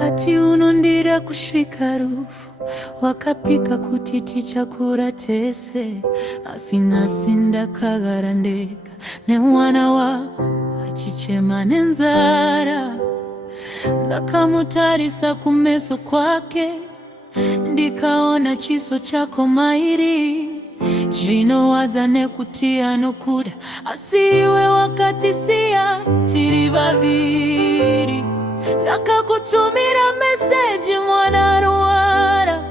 Wakati unondira kushwika rufu, wakapika kutiti chakura tese, asinasinda kagarandeka ne mwana wa achichema nenzara. Ndakamutarisa kumeso kwake, ndikaona chiso chako mairi. Jino wadzane kutia nokuda, asiwe wakati siya tiri vaviri. Ndakakutumira meseji mwana Rwanda,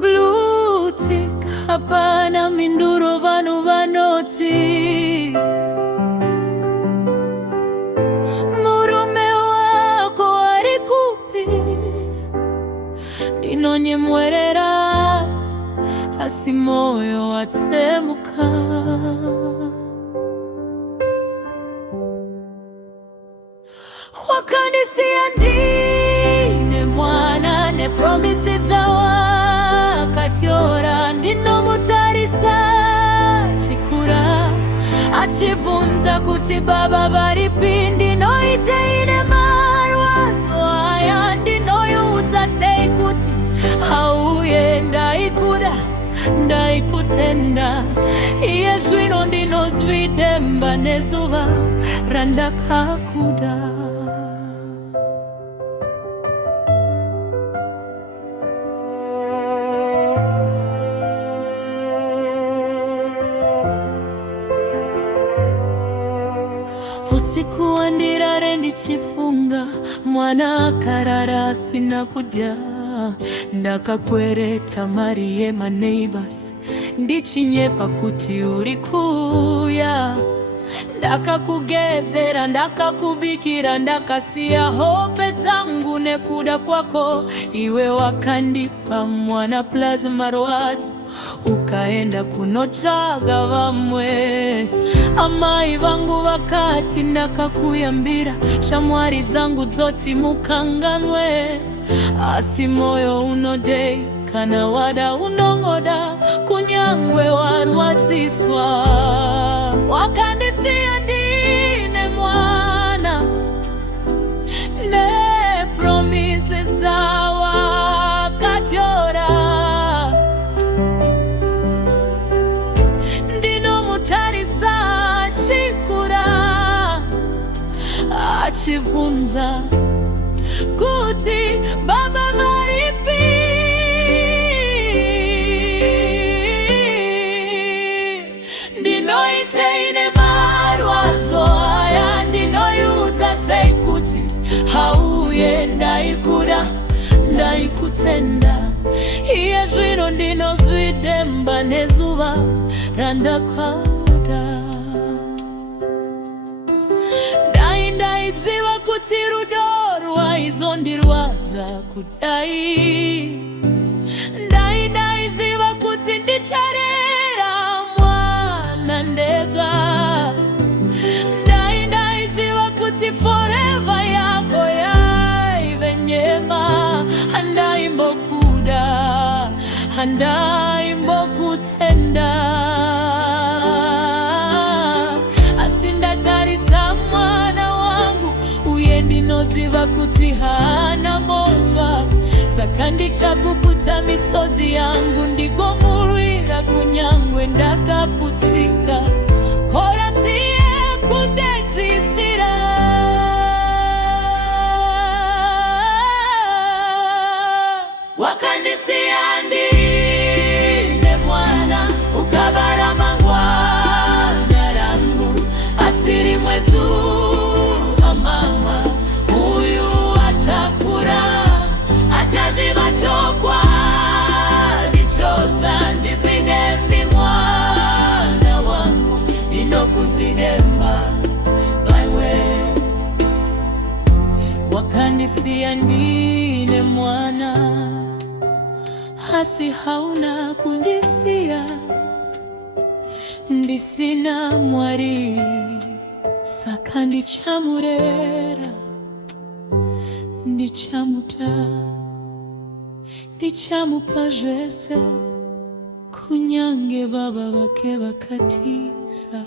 blue tick, hapana minduro vanu vanoti. Murume wako arikupi, ndinonye mwerera, asi moyo watsemuka. Wakanisiya ndine mwana ne promise zawa katyora, ndinomutarisa chikura achibvunza kuti baba varipi. Ndinoite ine marwadzo aya, ndinoyudza sei kuti hauye. Ndaikuda ndaikutenda, iye zvino ndinozvidemba nezuva randakakuda. Usiku wandirare ndichifunga, mwana akarara sina kudya. Ndakakwereta Mariye maneighbors, ndichinyepa kuti urikuya. Ndakakugezera, ndakakubikira, ndakasiya hope dzangu nekuda kwako. Iwe wakandipa mwana plasma rwadzo, ukaenda kunotsvaga vamwe. Amai vangu vakati ndakakuyambira, shamwari dzangu dzoti mukanganwe. Asi moyo unodei kana wada unongoda, kunyangwe warwadziswa. Wakandisiya ndine mwana ne promise dzawa katyora. Ndinomutarisa chikura achibvunza kuti baba varipi. Ndinoite ine marwadzo aya, ndinoyudza sei kuti hauye. Ndaikuda ndaikutenda, iye zvino ndinozvidemba nezuva randakakuda. Ndaidziva kuti rudo rwaizondirwadza kudai. Ndaidziva kuti ndicharera mwana ndega. Ndaidziva kuti forever yako yaive nyema. Andaimbokuda, andaimbokutenda. Asindatarisa mwana wangu, uye ndinoziva kuti hana mova. Saka ndichapukuta misodzi yangu, ndigomurira kunyangwe ndakaputsika. Kora siye kundedzisira. Wakandisiya ndine mwana, ukabara mangwana rangu. Asiri mwezu mama, uyu achakura, achaziva chokwadi chose. Ndizvidembi mwana wangu, ndinokuzvidemba baiwe. Wakandisiya ndine mwana, asi hauna kundisiya. Ndisina mwari, saka ndichamurera, ndichamuta, ndichamupa zvese, kunyange baba vake vakatiza.